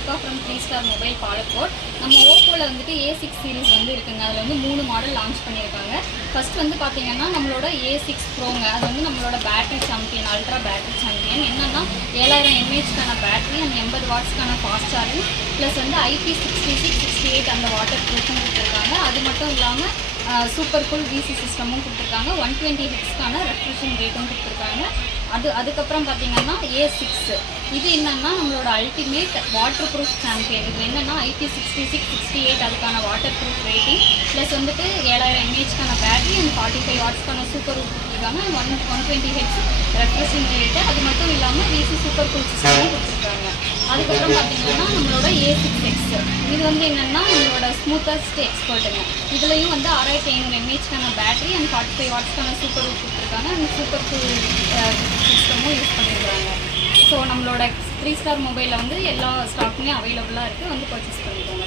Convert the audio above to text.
Monica from 3-Star Mobile Palakkad. நம்ம ஓப்போல வந்துட்டு A6 series வந்து இருக்குங்க. அதில் வந்து 3 மாடல் லான்ச் பண்ணியிருக்காங்க. ஃபர்ஸ்ட் வந்து பார்த்தீங்கன்னா நம்மளோட A6 ப்ரோங்க. அது வந்து நம்மளோட battery champion, ultra battery champion. என்னன்னா 7000 mAhக்கான பேட்டரி அண்ட் 80 வாட்ஸ்க்கான ஃபாஸ்ட் சார்ஜிங் ப்ளஸ் வந்து IP66, 68 அந்த வாட்டர் ப்ரூஃபும் கொடுத்துருக்காங்க. அது மட்டும் இல்லாமல் சூப்பர் கூல் விசி சிஸ்டமும் கொடுத்துருக்காங்க. 120 ஹெர்ட்ஸ்க்கான ரெஃப்ரெஷிங் ரேட்டும் கொடுத்துருக்காங்க. அதுக்கப்புறம் பார்த்தீங்கன்னா A6 இது என்னன்னா நம்மளோட அல்டிமேட் வாட்டர் ப்ரூஃப் சாம்பியன். இது என்னன்னா IP66, 68 அதுக்கான வாட்டர் ப்ரூஃப் ரேட்டிங் ப்ளஸ் வந்துட்டு 7000 mAhக்கான பேட்டரி அண்ட் 45 வாட்ஸ்க்கான சூப்பர் கூல் கொடுத்துருக்காங்க. 120 ஹெர்ட்ஸ் ரெஃப்ரெஷிங் ரேட்டு. அது மட்டும் இல்லாமல் விசி சூப்பர் கூல் சிஸ்டமும் கொடுத்துருக்காங்க. அதுக்கப்புறம் பார்த்தீங்கன்னா நம்மளோட A6X இது வந்து என்னென்னா நம்மளோட ஸ்மூத்தஸ்ட் எக்ஸ்பர்ட்டுங்க. இதுலேயும் வந்து 6500 mAhக்கான பேட்டரி அண்ட் 45 வாட்ஸ்க்கான சூப்பர் கூல் கொடுத்துருக்காங்க. அந்த சூப்பர் கூல் சிஸ்டமும் யூஸ் பண்ணியிருக்காங்க. ஸோ நம்மளோட 3-Star மொபைலில் வந்து எல்லா ஸ்டாக்குமே அவைலபிளாக இருக்குது. வந்து பர்ச்சேஸ் பண்ணிக்கோங்க.